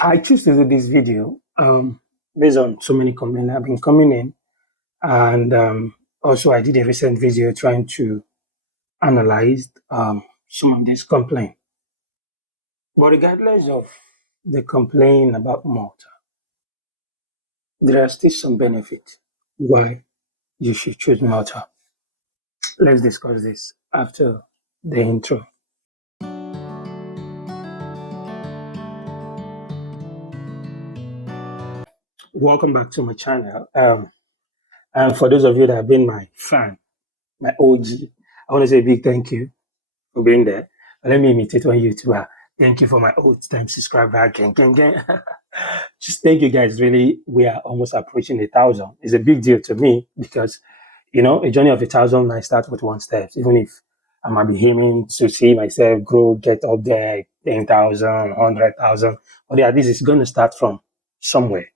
I choose to do this video based on so many complaints that have been coming in, and also I did a recent video trying to analyze some of these complaints. But regardless of the complaint about Malta, there are still some benefits why you should choose Malta. Let's discuss this after the intro. Welcome back to my channel. And for those of you that have been my fan, my OG, I want to say a big thank you for being there. Let me imitate one YouTuber. Thank you for my old time subscriber. Gang, gang, gang. Just thank you guys. Really, we are almost approaching 1,000. It's a big deal to me because, a journey of 1,000 might start with one step. Even if I might be aiming to see myself grow, get up there, 10,000, 100,000. But yeah, this is going to start from somewhere.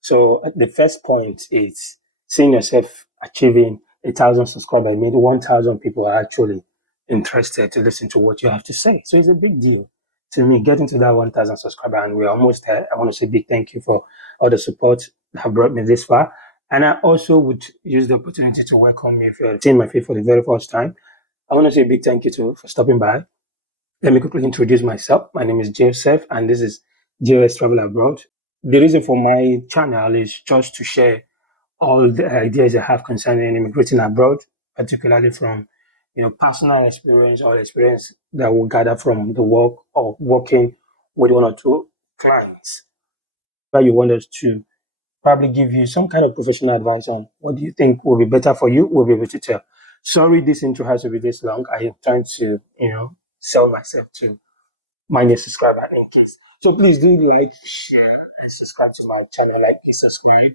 So the first point is seeing yourself achieving 1,000 subscribers. I mean, 1,000 people are actually interested to listen to what you have to say. So it's a big deal to me getting to that 1,000 subscriber, and we're almost there. I want to say big thank you for all the support that have brought me this far. And I also would use the opportunity to welcome you if you're seeing my face for the very first time. I want to say a big thank you to for stopping by. Let me quickly introduce myself. My name is J.O.S, and this is J.O.S Travel Abroad. The reason for my channel is just to share all the ideas I have concerning immigrating abroad, particularly from personal experience or experience that we gather from the work or working with one or two clients. But you want us to probably give you some kind of professional advice on what do you think will be better for you, we'll be able to tell. Sorry, this intro has to be this long. I am trying to, sell myself to my new subscriber in case. So please do like, share, and subscribe to my channel. Like, please subscribe.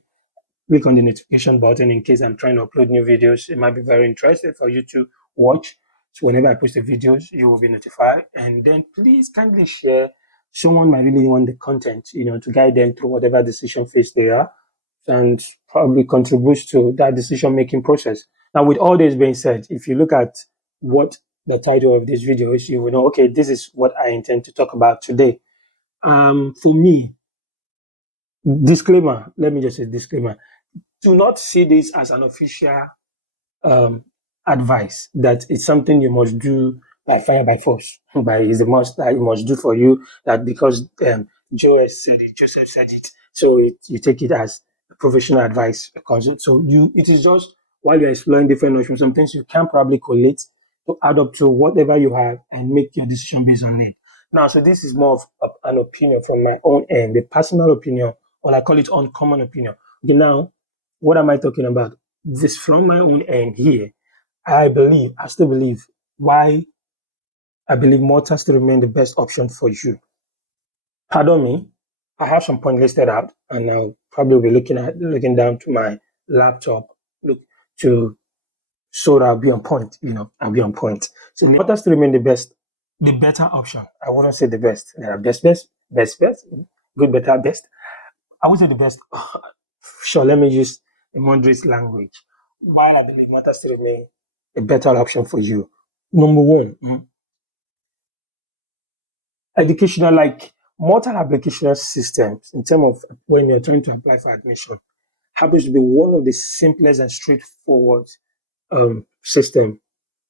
Click on the notification button in case I'm trying to upload new videos. It might be very interesting for you to watch. So whenever I post the videos, you will be notified. And then please kindly share. Someone might really want the content, to guide them through whatever decision phase they are and probably contributes to that decision-making process. Now, with all this being said, if you look at what the title of this video is, you will know, okay, this is what I intend to talk about today. For me, disclaimer, let me just say disclaimer. Do not see this as an official advice that it's something you must do by fire by force. By is the must that you must do for you that because J.O.S said it, Joseph said it, so you take it as professional advice. So it is just while you're exploring different options, sometimes you can probably collate to add up to whatever you have and make your decision based on it. Now, so this is more of an opinion from my own end, the personal opinion, or I call it uncommon opinion. Okay, now, what am I talking about? This from my own end here. I still believe why I believe Malta still remain the best option for you. Pardon me, I have some points listed out, and I'll probably be looking down to my laptop, so that I'll be on point. I'll be on point. So Malta still remain the better option. I wouldn't say the best. There are best, good, better, best. I would say the best. Sure, let me use a moderate language. While I believe Malta still remain a better option for you. Number one, educational, like Malta application systems in terms of when you're trying to apply for admission, happens to be one of the simplest and straightforward system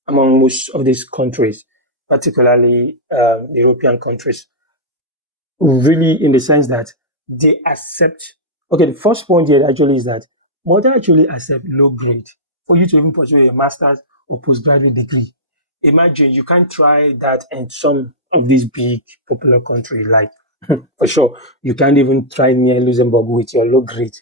among most of these countries, particularly European countries. Really, in the sense that they accept. Okay, the first point here actually is that Malta actually accept low grade for you to even pursue a master's or postgraduate degree. Imagine you can't try that in some of these big popular countries, like for sure, you can't even try near Luxembourg with your low grade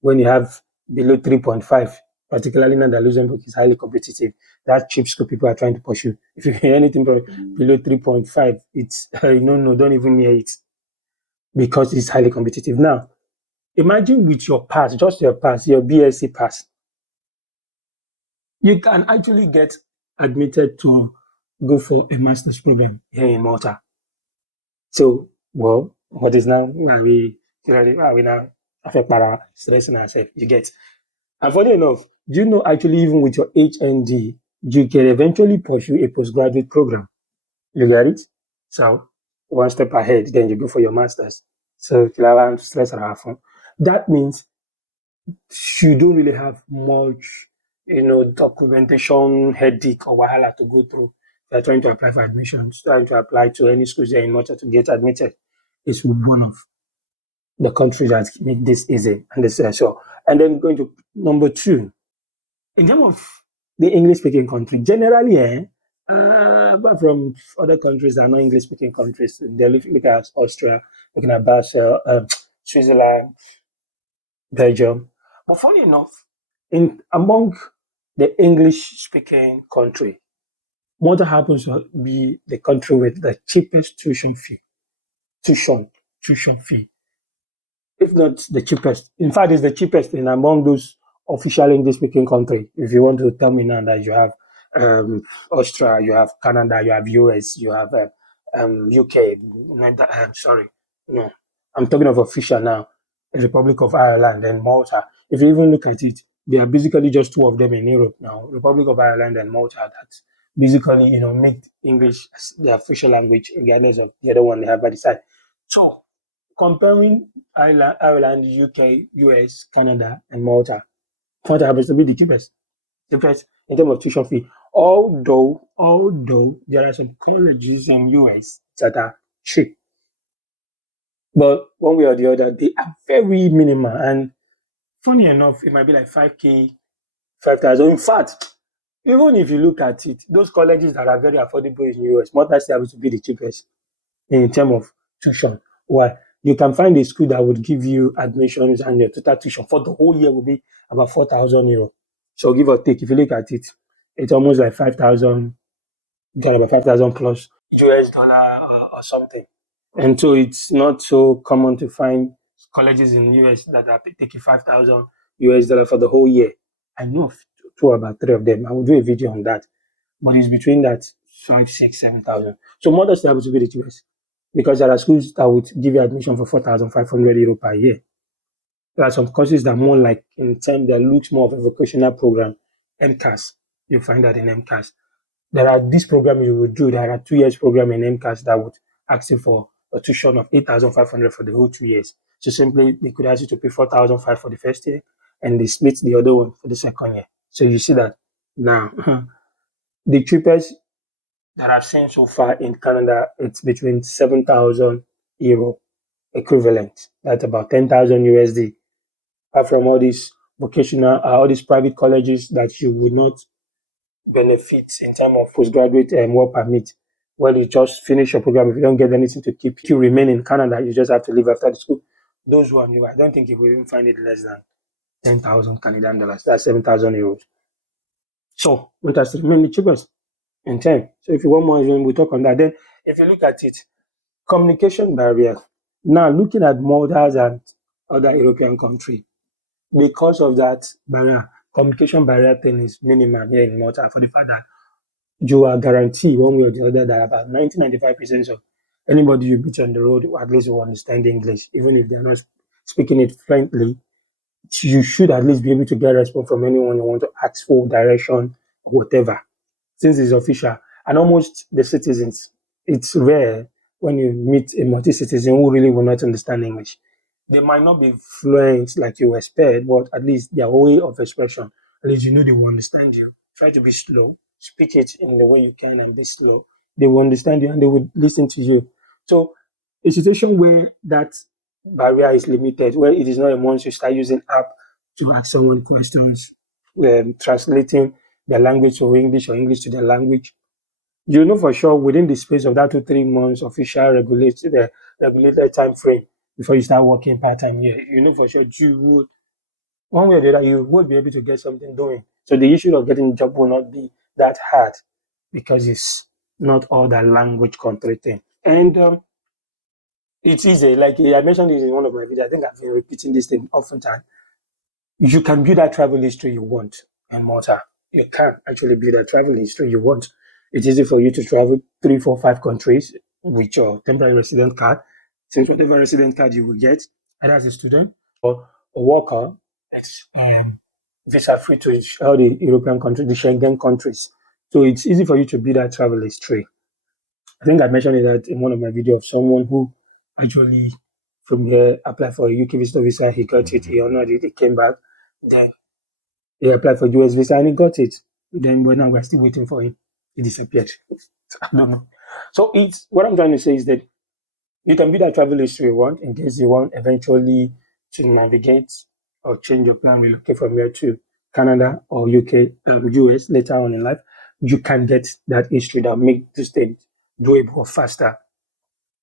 when you have below 3.5, particularly now that Luxembourg is highly competitive. That cheap school people are trying to pursue. If you hear anything below 3.5, it's no, don't even near it because it's highly competitive. Now, imagine with your pass, just your pass, your BSc pass, you can actually get admitted to go for a master's program here in Malta. So, well, what is now? Are we now stressing ourselves? You get. And funny enough, do you know actually even with your HND, you can eventually pursue a postgraduate program. You get it? So, one step ahead, then you go for your master's. So that means you don't really have much, documentation headache or wahala to go through. You're trying to apply for admissions, trying to apply to any schools there in order to get admitted. It's one of the countries that make this easy and this so. And then going to number two, in terms of the English speaking country, generally, apart from other countries that are not English speaking countries, they're looking at Austria, looking at Basel, Switzerland, Belgium. But funny enough, in among the English speaking country, Malta happens to be the country with the cheapest tuition, tuition fee, if not the cheapest. In fact, it's the cheapest in among those official English speaking country. If you want to tell me now that you have Austria, you have Canada, you have US, you have UK, sorry, no, I'm talking of official now, the Republic of Ireland and Malta. If you even look at it, there are basically just two of them in Europe now, Republic of Ireland and Malta, that basically, make English as the official language regardless of the other one they have by the side. So comparing Ireland, UK, US, Canada, and Malta, Malta happens to be the cheapest in terms of tuition fee. Although there are some colleges in US that are cheap, but one way or the other, they are very minimal. And funny enough, it might be like 5K, 5,000. In fact, even if you look at it, those colleges that are very affordable in US, Malta still happens to be the cheapest in terms of tuition. Why? You can find a school that would give you admissions and your total tuition for the whole year will be about 4,000 euro. So give or take, if you look at it, it's almost like 5,000, get about 5,000 plus US dollar or something. And so it's not so common to find colleges in US that are taking 5,000 US dollar for the whole year. I know of two, about three of them. I will do a video on that. But it's between that 5, 6, 7,000. So more than able to be the cheapest because there are schools that would give you admission for 4,500 euro per year. There are some courses that are more like in term that looks more of a vocational program, MCAS. You find that in MCAS. There are this program you would do. There are 2 years program in MCAS that would ask you for a tuition of 8,500 for the whole 2 years. So simply they could ask you to pay 4,500 for the first year, and they split the other one for the second year. So you see that now the cheapest that I've seen so far in Canada, it's between 7,000 euro equivalent. That's about 10,000 USD. Apart from all these vocational, all these private colleges that you would not benefit in terms of postgraduate work permit. Well, you just finish your program. If you don't get anything to keep you remain in Canada, you just have to leave after the school. Those one, I don't think you will even find it less than 10,000 Canadian dollars. That's 7,000 euros. So it has remained the cheapest in time. So if you want more, we'll talk on that. Then if you look at it, communication barrier. Now looking at Malta and other European countries, because of that barrier, communication barrier thing is minimal here in Malta for the fact that you are guaranteed one way or the other that about 90-95% of anybody you meet on the road at least will understand English, even if they're not speaking it fluently. You should at least be able to get a response from anyone you want to ask for direction or whatever, since it's official. And almost the citizens, it's rare when you meet a multi-citizen who really will not understand English. They might not be fluent like you expect, but at least their way of expression, at least they will understand you. Try to be slow, speak it in the way you can and be slow. They will understand you and they will listen to you. So a situation where that barrier is limited, where it is not a once you start using app to ask someone questions, translating their language to English or English to their language, you know for sure within the space of that 2 3 months official regulated time frame before you start working part time here, you know for sure you would one way or the other you would be able to get something doing. So the issue of getting a job will not be that hard because it's not all that language control thing. And it's easy. Like I mentioned this in one of my videos. I think I've been repeating this thing often time. You can build that travel history you want in Malta. You can actually build that travel history you want. It's easy for you to travel 3, 4, 5 countries with your temporary resident card. Since whatever resident card you will get, either as a student or a worker, it's visa free to all the European countries, the Schengen countries. So it's easy for you to build that travel history. I think I mentioned that in one of my videos of someone who actually from here, applied for a UK visitor visa. He got it. He honored it. He came back. Then he applied for US visa and he got it. Then, but now we're still waiting for him. He disappeared. I don't know. So it's what I'm trying to say is that you can be that travel history you want in case you want eventually to navigate or change your plan, relocate from here to Canada or UK, US later on in life. You can get that history that make this thing doable faster,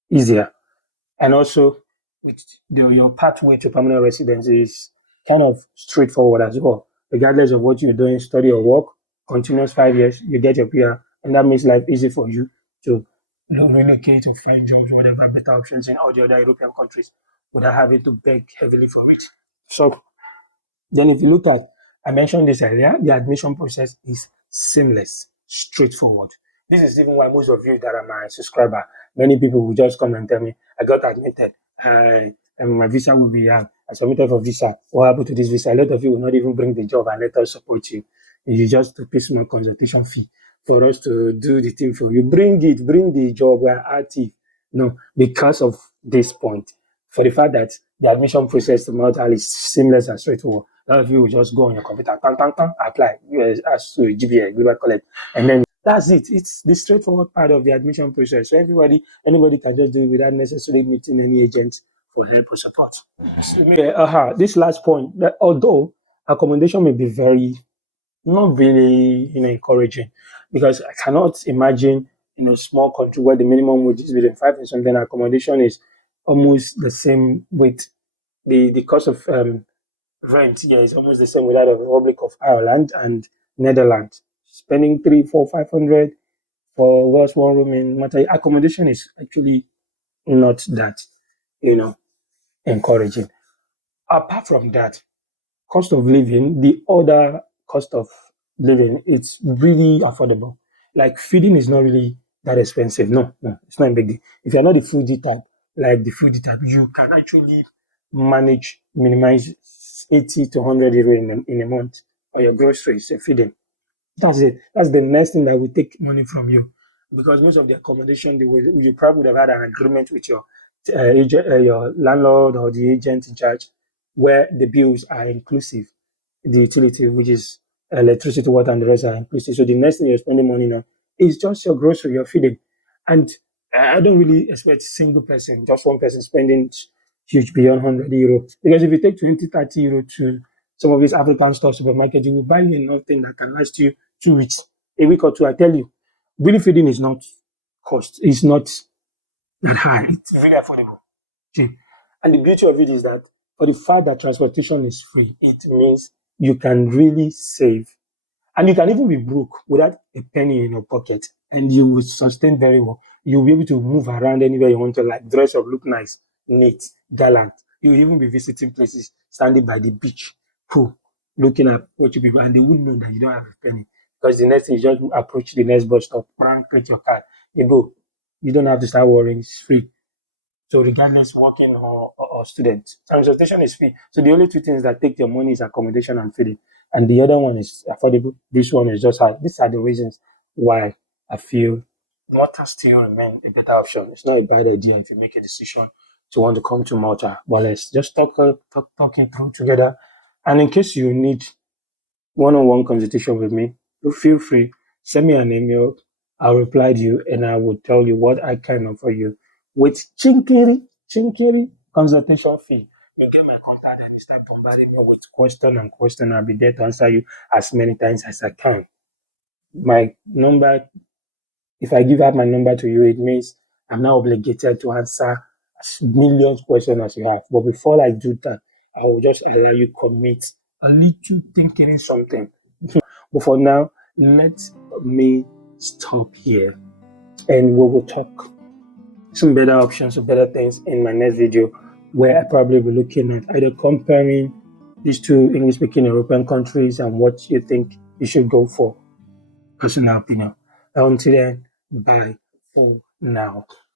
easier. And also, with your pathway to permanent residence is kind of straightforward as well. Regardless of what you're doing, study or work, continuous 5 years, you get your PR, and that makes life easy for you to relocate or find jobs, whatever better options in all the other European countries without having to beg heavily for it. So then if you look at, I mentioned this earlier, the admission process is seamless, straightforward. This is even why most of you that are my subscriber, many people will just come and tell me, I got admitted, and my visa will be out. I submitted for visa. What happened to this visa? A lot of you will not even bring the job and let us support you. You just pay small consultation fee for us to do the thing for you. Bring it, bring the job, we're active. No, because of this point, for the fact that the admission process to Malta is seamless and straightforward. A lot of you will just go on your computer, apply, as to GBA, Global College, and then that's it. It's the straightforward part of the admission process. So anybody can just do it without necessarily meeting any agent for help or support. Yeah, this last point, that although accommodation may be very not really encouraging, because I cannot imagine in a small country where the minimum wage is between five and something, accommodation is almost the same with the cost of rent. Yeah, is almost the same with that of the Republic of Ireland and Netherlands. Spending 3, 4, 500 for just one room in Malta, accommodation is actually not that you know encouraging. Apart from that, cost of living, the other cost of living, it's really affordable. Like feeding is not really that expensive. No, no, it's not a big deal. If you're not the foodie type, like the foodie type, you can actually minimize 80 to 100 euro in a month for your groceries and feeding. That's it. That's the next thing that will take money from you, because most of the accommodation you probably would have had an agreement with your agent, your landlord or the agent in charge, where the bills are inclusive, the utility, which is electricity, water, and the rest are inclusive. So the next thing you're spending money on is just your grocery, your feeding, and I don't really expect single person, just one person spending huge beyond 100 euro, because if you take 20, 30 euro to some of these African store supermarket, you will buy enough thing that can last you 2 weeks, a week or two. I tell you, really feeding is not cost. It's not that high. It's very affordable. See, and the beauty of it is that for the fact that transportation is free, it means you can really save. And you can even be broke without a penny in your pocket, and you will sustain very well. You'll be able to move around anywhere you want to, like dress up, look nice, neat, gallant. You'll even be visiting places, standing by the beach, pool, looking at what you people, and they won't know that you don't have a penny. Because the next thing, you just approach the next bus stop, click your card, you go. You don't have to start worrying, it's free. So regardless, working or student, transportation is free. So the only two things that take your money is accommodation and feeding, and the other one is affordable. This one is just hard. These are the reasons why I feel Malta still remain a better option. It's not a bad idea if you make a decision to want to come to Malta. But let's just talk it through together. And in case you need one-on-one consultation with me, feel free, send me an email. I'll reply to you and I will tell you what I can offer you with chinkiri consultation fee. You get my contact and you start bombarding me with question and question. I'll be there to answer you as many times as I can. My number, if I give out my number to you, it means I'm not obligated to answer as millions of questions as you have. But before I do that, I will just allow you commit a little thinking something. But for now, let me stop here and we will talk some better options or better things in my next video, where I probably will be looking at either comparing these two English speaking European countries and what you think you should go for. Personal opinion. Until then, bye for now.